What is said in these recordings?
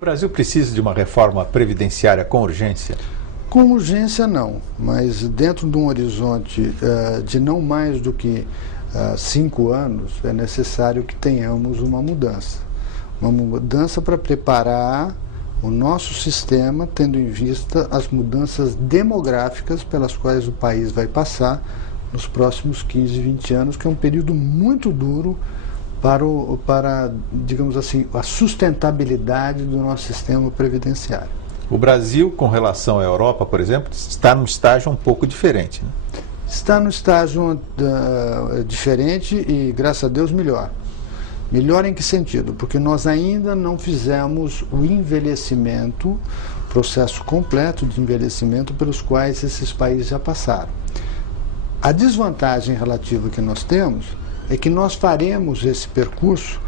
O Brasil precisa de uma reforma previdenciária com urgência? Com urgência não, mas dentro de um horizonte de não mais do que 5 anos, é necessário que tenhamos uma mudança. Uma mudança para preparar o nosso sistema, tendo em vista as mudanças demográficas pelas quais o país vai passar nos próximos 15, 20 anos, que é um período muito duro para, digamos assim, a sustentabilidade do nosso sistema previdenciário. O Brasil, com relação à Europa, por exemplo, está num estágio um pouco diferente, né? Está no estágio diferente e, graças a Deus, melhor. Melhor em que sentido? Porque nós ainda não fizemos o envelhecimento, processo completo de envelhecimento pelos quais esses países já passaram. A desvantagem relativa que nós temos é que nós faremos esse percurso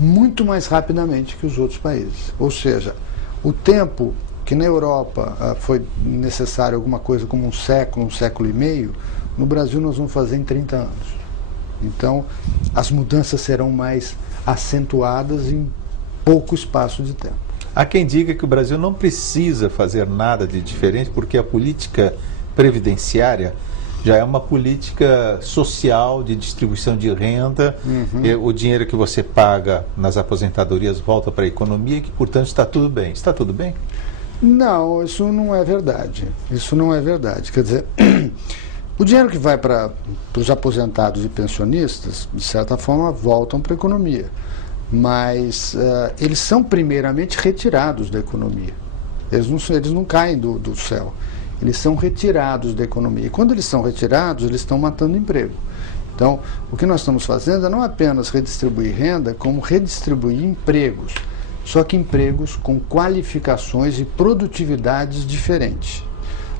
muito mais rapidamente que os outros países. Ou seja, o tempo que na Europa foi necessário alguma coisa como um século e meio, no Brasil nós vamos fazer em 30 anos. Então, as mudanças serão mais acentuadas em pouco espaço de tempo. Há quem diga que o Brasil não precisa fazer nada de diferente porque a política previdenciária já é uma política social de distribuição de renda. O dinheiro que você paga nas aposentadorias volta para a economia e que, portanto, está tudo bem. Está tudo bem? Não, isso não é verdade. Isso não é verdade. Quer dizer, o dinheiro que vai para os aposentados e pensionistas, de certa forma, voltam para a economia. Mas eles são primeiramente retirados da economia. Eles não caem do céu. Eles são retirados da economia. E quando eles são retirados, eles estão matando emprego. Então, o que nós estamos fazendo é não apenas redistribuir renda, como redistribuir empregos. Só que empregos com qualificações e produtividades diferentes.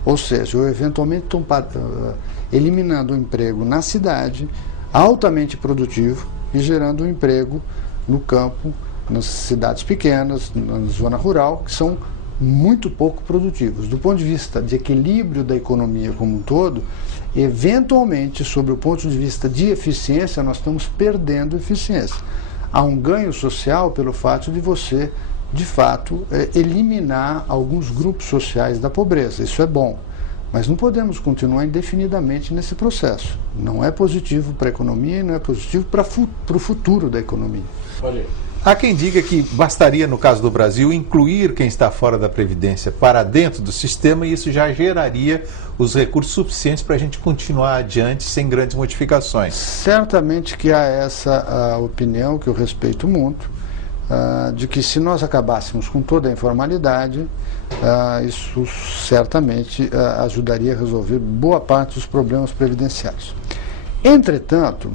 Ou seja, eu eventualmente estou eliminando o emprego na cidade, altamente produtivo, e gerando um emprego no campo, nas cidades pequenas, na zona rural, que são muito pouco produtivos. Do ponto de vista de equilíbrio da economia como um todo, eventualmente, sob o ponto de vista de eficiência, nós estamos perdendo eficiência. Há um ganho social pelo fato de você, de fato, eliminar alguns grupos sociais da pobreza. Isso é bom, mas não podemos continuar indefinidamente nesse processo. Não é positivo para a economia e não é positivo para o futuro da economia. Olha aí. Há quem diga que bastaria, no caso do Brasil, incluir quem está fora da Previdência para dentro do sistema e isso já geraria os recursos suficientes para a gente continuar adiante sem grandes modificações. Certamente que há essa opinião, que eu respeito muito, de que se nós acabássemos com toda a informalidade, isso certamente ajudaria a resolver boa parte dos problemas previdenciários. Entretanto,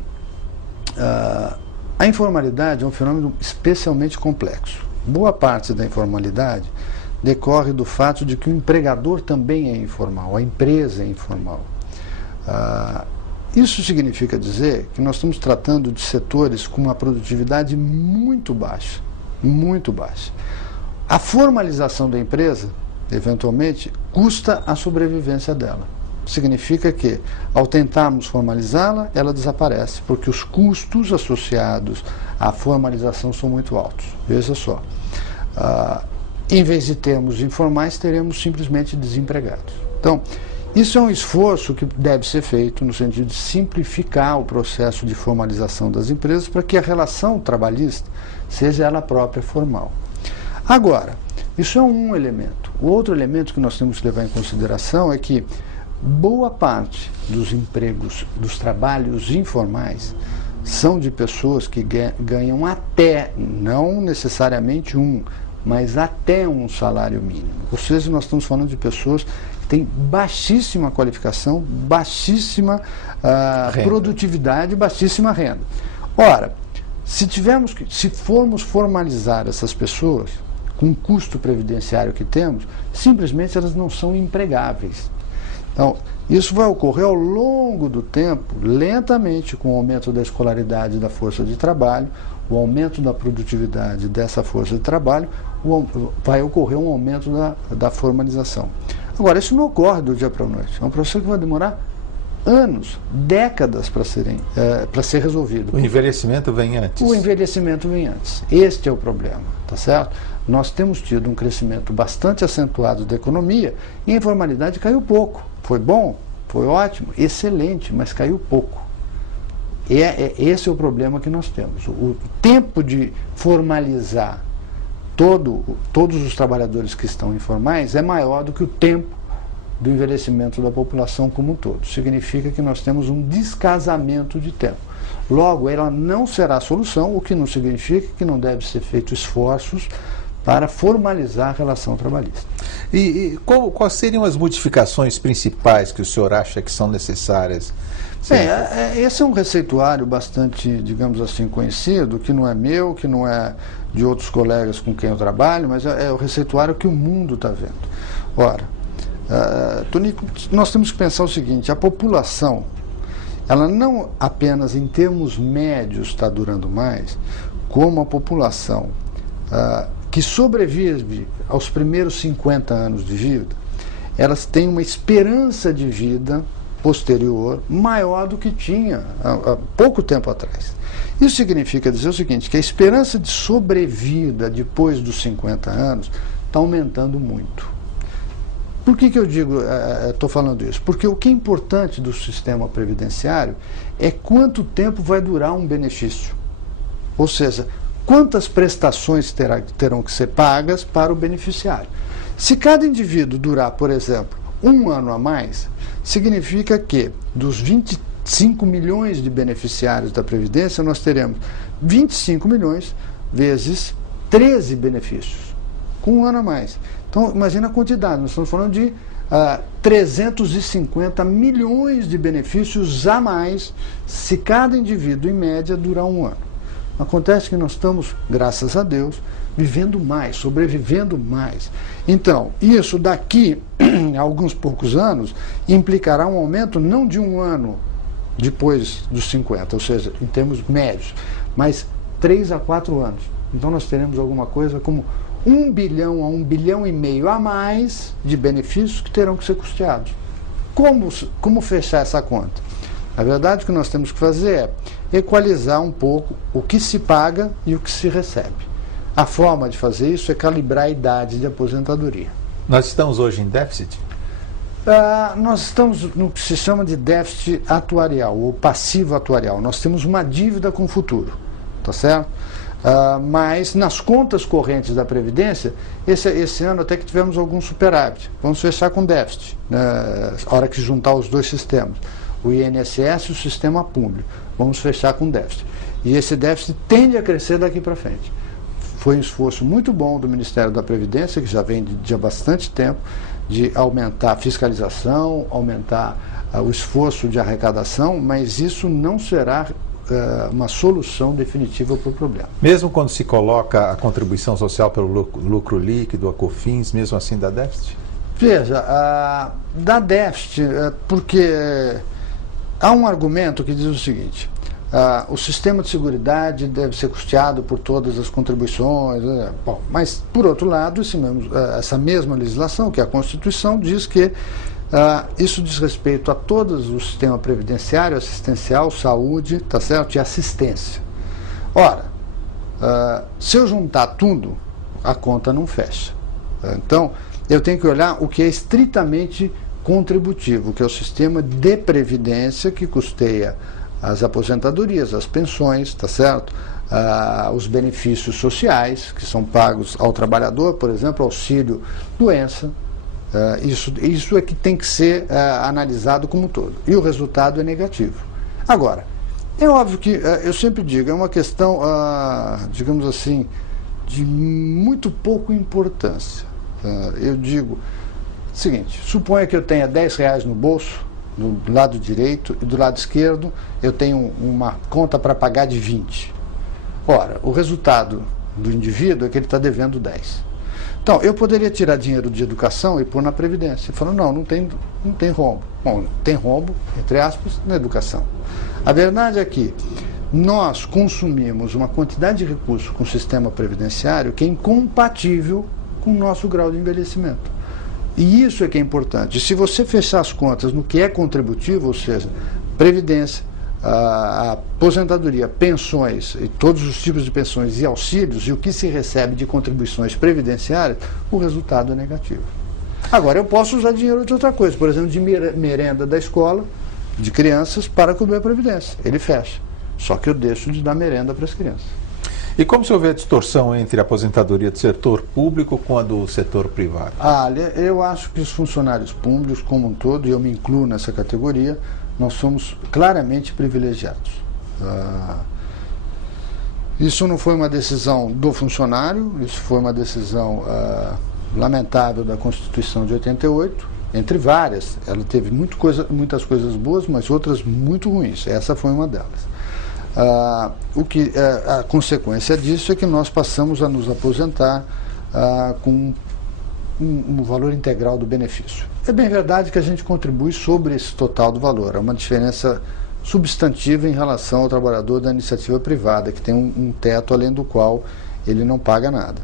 a informalidade é um fenômeno especialmente complexo. Boa parte da informalidade decorre do fato de que o empregador também é informal, a empresa é informal. Isso significa dizer que nós estamos tratando de setores com uma produtividade muito baixa, muito baixa. A formalização da empresa, eventualmente, custa a sobrevivência dela. Significa que, ao tentarmos formalizá-la, ela desaparece, porque os custos associados à formalização são muito altos. Veja só, em vez de termos informais, teremos simplesmente desempregados. Então, isso é um esforço que deve ser feito no sentido de simplificar o processo de formalização das empresas para que a relação trabalhista seja ela própria formal. Agora, isso é um elemento. O outro elemento que nós temos que levar em consideração é que boa parte dos empregos, dos trabalhos informais, são de pessoas que ganham até, não necessariamente mas até um salário mínimo. Ou seja, nós estamos falando de pessoas que têm baixíssima qualificação, baixíssima produtividade, baixíssima renda. Ora, se formos formalizar essas pessoas, com o custo previdenciário que temos, simplesmente elas não são empregáveis. Então, isso vai ocorrer ao longo do tempo, lentamente, com o aumento da escolaridade da força de trabalho, o aumento da produtividade dessa força de trabalho, vai ocorrer um aumento da formalização. Agora, isso não ocorre do dia para a noite. É um processo que vai demorar anos, décadas para ser resolvido. O envelhecimento vem antes. O envelhecimento vem antes. Este é o problema, tá certo? Nós temos tido um crescimento bastante acentuado da economia e a informalidade caiu pouco. Foi bom? Foi ótimo? Excelente, mas caiu pouco. Esse é o problema que nós temos. O tempo de formalizar todos os trabalhadores que estão informais é maior do que o tempo do envelhecimento da população como um todo. Significa que nós temos um descasamento de tempo. Logo, ela não será a solução, o que não significa que não deve ser feito esforços para formalizar a relação trabalhista. E quais seriam as modificações principais que o senhor acha que são necessárias? Esse é um receituário bastante, digamos assim, conhecido, que não é meu, que não é de outros colegas com quem eu trabalho, mas é o receituário que o mundo está vendo. Ora, Tonico, nós temos que pensar o seguinte: a população, ela não apenas em termos médios está durando mais, como a população que sobrevive aos primeiros 50 anos de vida, elas têm uma esperança de vida posterior maior do que tinha há pouco tempo atrás. Isso significa dizer o seguinte, que a esperança de sobrevida depois dos 50 anos está aumentando muito. Por que eu digo, estou falando isso? Porque o que é importante do sistema previdenciário é quanto tempo vai durar um benefício. Ou seja, quantas prestações terão que ser pagas para o beneficiário. Se cada indivíduo durar, por exemplo, 1 ano a mais, significa que dos 25 milhões de beneficiários da Previdência, nós teremos 25 milhões vezes 13 benefícios, com 1 ano a mais. Então, imagina a quantidade, nós estamos falando de 350 milhões de benefícios a mais, se cada indivíduo, em média, durar 1 ano. Acontece que nós estamos, graças a Deus, vivendo mais, sobrevivendo mais. Então, isso daqui a alguns poucos anos implicará um aumento não de 1 ano depois dos 50, ou seja, em termos médios, mas 3 a 4 anos. Então nós teremos alguma coisa como 1 bilhão a 1,5 bilhão a mais de benefícios que terão que ser custeados. Como fechar essa conta? A verdade, o que nós temos que fazer é equalizar um pouco o que se paga e o que se recebe. A forma de fazer isso é calibrar a idade de aposentadoria. Nós estamos hoje em déficit? Nós estamos no que se chama de déficit atuarial, ou passivo atuarial. Nós temos uma dívida com o futuro, tá certo? Mas nas contas correntes da Previdência, esse ano até que tivemos algum superávit. Vamos fechar com déficit, a hora que juntar os dois sistemas, o INSS e o sistema público. Vamos fechar com déficit. E esse déficit tende a crescer daqui para frente. Foi um esforço muito bom do Ministério da Previdência, que já vem de bastante tempo, de aumentar a fiscalização, aumentar o esforço de arrecadação, mas isso não será uma solução definitiva para o problema. Mesmo quando se coloca a contribuição social pelo lucro líquido, a COFINS, mesmo assim dá déficit? Veja, dá déficit porque há um argumento que diz o seguinte: o sistema de seguridade deve ser custeado por todas as contribuições. Bom, mas, por outro lado, essa mesma legislação, que é a Constituição, diz que isso diz respeito a todo o sistema previdenciário, assistencial, saúde, tá certo? E assistência. Ora, se eu juntar tudo, a conta não fecha. Então, eu tenho que olhar o que é estritamente contributivo, que é o sistema de previdência que custeia as aposentadorias, as pensões, tá certo? Os benefícios sociais que são pagos ao trabalhador, por exemplo, auxílio doença. Isso é que tem que ser analisado como um todo. E o resultado é negativo. Agora, é óbvio que, eu sempre digo, é uma questão, digamos assim, de muito pouca importância. Eu digo o seguinte: suponha que eu tenha R$10 no bolso, do lado direito, e do lado esquerdo eu tenho uma conta para pagar de 20. Ora, o resultado do indivíduo é que ele está devendo 10. Então, eu poderia tirar dinheiro de educação e pôr na Previdência. Falando, não tem rombo. Bom, tem rombo, entre aspas, na educação. A verdade é que nós consumimos uma quantidade de recursos com o sistema previdenciário que é incompatível com o nosso grau de envelhecimento. E isso é que é importante. Se você fechar as contas no que é contributivo, ou seja, previdência, a aposentadoria, pensões, e todos os tipos de pensões e auxílios, e o que se recebe de contribuições previdenciárias, o resultado é negativo. Agora, eu posso usar dinheiro de outra coisa, por exemplo, de merenda da escola, de crianças, para cobrir a previdência. Ele fecha. Só que eu deixo de dar merenda para as crianças. E como se houver distorção entre a aposentadoria do setor público com a do setor privado? Eu acho que os funcionários públicos, como um todo, e eu me incluo nessa categoria, nós somos claramente privilegiados. Isso não foi uma decisão do funcionário, isso foi uma decisão lamentável da Constituição de 88, entre várias. Ela teve muitas coisas boas, mas outras muito ruins. Essa foi uma delas. A consequência disso é que nós passamos a nos aposentar com um valor integral do benefício. É bem verdade que a gente contribui sobre esse total do valor. É uma diferença substantiva em relação ao trabalhador da iniciativa privada, que tem um teto além do qual ele não paga nada.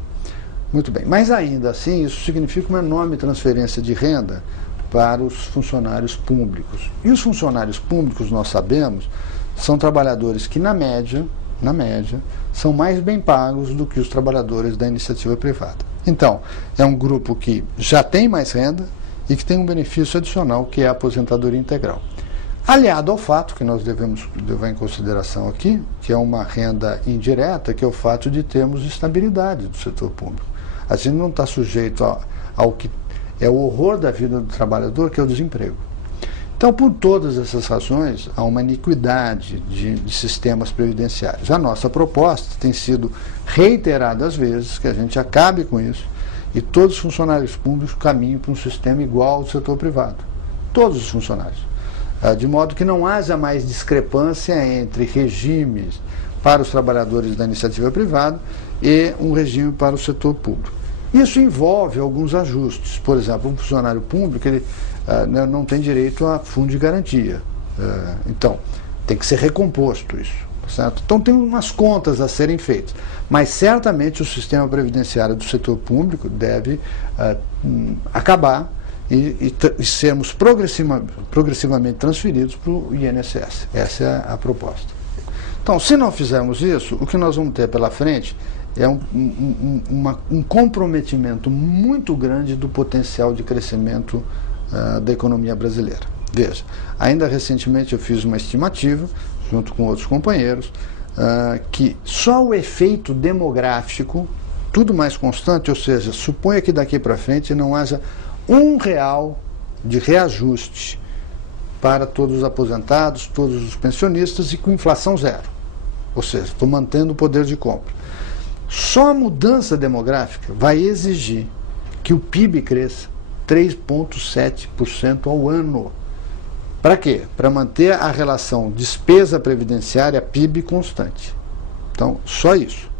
Muito bem, mas ainda assim isso significa uma enorme transferência de renda para os funcionários públicos. E os funcionários públicos, nós sabemos, são trabalhadores que, na média, são mais bem pagos do que os trabalhadores da iniciativa privada. Então, é um grupo que já tem mais renda e que tem um benefício adicional, que é a aposentadoria integral. Aliado ao fato, que nós devemos levar em consideração aqui, que é uma renda indireta, que é o fato de termos estabilidade do setor público. A gente não está sujeito ao que é o horror da vida do trabalhador, que é o desemprego. Então, por todas essas razões, há uma iniquidade de sistemas previdenciários. A nossa proposta tem sido reiteradas vezes que a gente acabe com isso e todos os funcionários públicos caminhem para um sistema igual ao do setor privado. Todos os funcionários. De modo que não haja mais discrepância entre regimes para os trabalhadores da iniciativa privada e um regime para o setor público. Isso envolve alguns ajustes. Por exemplo, um funcionário público ele não tem direito a fundo de garantia. Então, tem que ser recomposto isso. Certo? Então, tem umas contas a serem feitas. Mas, certamente, o sistema previdenciário do setor público deve acabar e sermos progressivamente transferidos para o INSS. Essa é a proposta. Então, se não fizermos isso, o que nós vamos ter pela frente é um comprometimento muito grande do potencial de crescimento da economia brasileira. Veja, ainda recentemente eu fiz uma estimativa, junto com outros companheiros, que só o efeito demográfico, tudo mais constante, ou seja, suponha que daqui para frente não haja R$1 de reajuste para todos os aposentados, todos os pensionistas e com inflação zero. Ou seja, estou mantendo o poder de compra. Só a mudança demográfica vai exigir que o PIB cresça 3,7% ao ano. Para quê? Para manter a relação despesa previdenciária PIB constante. Então, só isso.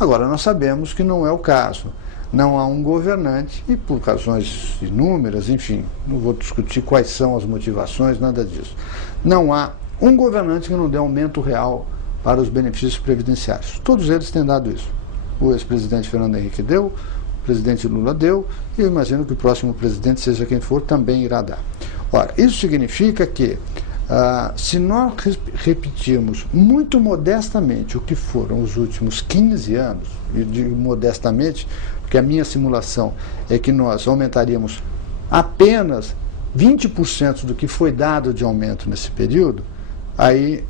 Agora, nós sabemos que não é o caso. Não há um governante, e por razões inúmeras, enfim, não vou discutir quais são as motivações, nada disso. Não há um governante que não dê aumento real para os benefícios previdenciários. Todos eles têm dado isso. O ex-presidente Fernando Henrique deu, o presidente Lula deu, e eu imagino que o próximo presidente, seja quem for, também irá dar. Ora, isso significa que, se nós repetirmos muito modestamente o que foram os últimos 15 anos, e digo modestamente, porque a minha simulação é que nós aumentaríamos apenas 20% do que foi dado de aumento nesse período, aí,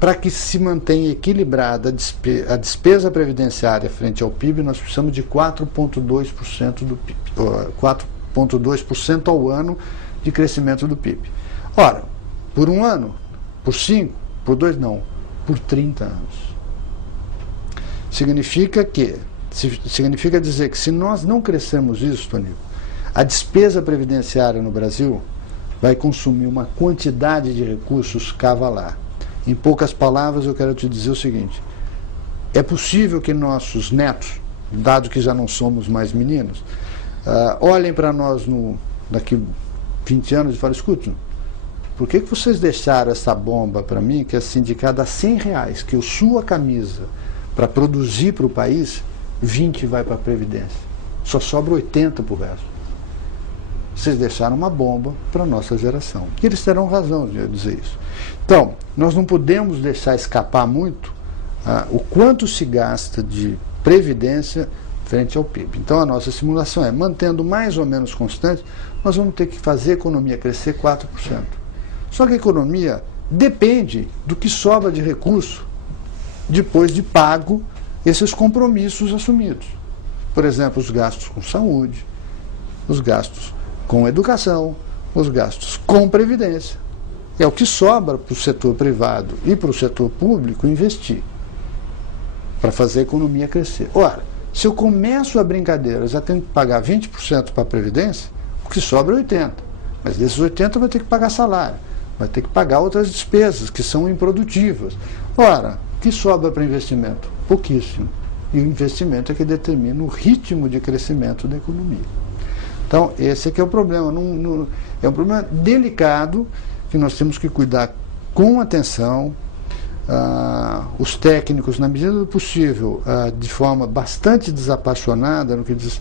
para que se mantenha equilibrada a despesa previdenciária frente ao PIB, nós precisamos de 4,2% do PIB, 4,2% ao ano de crescimento do PIB. Ora, por um ano, por 5, por 2 não, por 30 anos. Significa dizer que se nós não crescermos isso, Toninho, a despesa previdenciária no Brasil vai consumir uma quantidade de recursos cavalar. Em poucas palavras, eu quero te dizer o seguinte: é possível que nossos netos, dado que já não somos mais meninos, olhem para nós daqui 20 anos e falem: escutem, por que vocês deixaram essa bomba para mim, que é sindicada a R$100, que eu suo a camisa para produzir para o país, 20 vai para a Previdência, só sobra 80 para o resto. vocês deixaram uma bomba para a nossa geração. E eles terão razão de dizer isso. Então, nós não podemos deixar escapar muito o quanto se gasta de previdência frente ao PIB. Então, a nossa simulação é, mantendo mais ou menos constante, nós vamos ter que fazer a economia crescer 4%. Só que a economia depende do que sobra de recurso depois de pago esses compromissos assumidos. Por exemplo, os gastos com saúde, os gastos com educação, os gastos com previdência. É o que sobra para o setor privado e para o setor público investir para fazer a economia crescer. Ora, se eu começo a brincadeira, já tenho que pagar 20% para a previdência, o que sobra é 80%. Mas desses 80% vai ter que pagar salário, vai ter que pagar outras despesas que são improdutivas. Ora, o que sobra para investimento? Pouquíssimo. E o investimento é que determina o ritmo de crescimento da economia. Então, esse aqui é o problema. É um problema delicado que nós temos que cuidar com atenção. Os técnicos, na medida do possível, de forma bastante desapaixonada no que diz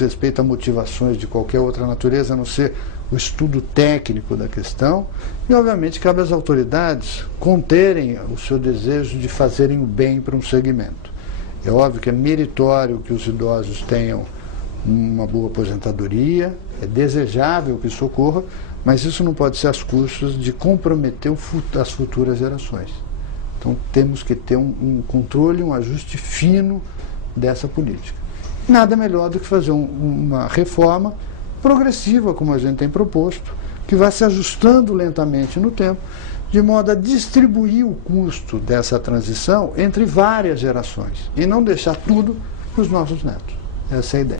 respeito a motivações de qualquer outra natureza, a não ser o estudo técnico da questão, e obviamente cabe às autoridades conterem o seu desejo de fazerem o bem para um segmento. É óbvio que é meritório que os idosos tenham uma boa aposentadoria, é desejável que isso ocorra, mas isso não pode ser às custas de comprometer as futuras gerações. Então temos que ter um controle, um ajuste fino dessa política. Nada melhor do que fazer uma reforma progressiva, como a gente tem proposto, que vai se ajustando lentamente no tempo, de modo a distribuir o custo dessa transição entre várias gerações e não deixar tudo para os nossos netos. Essa é a ideia.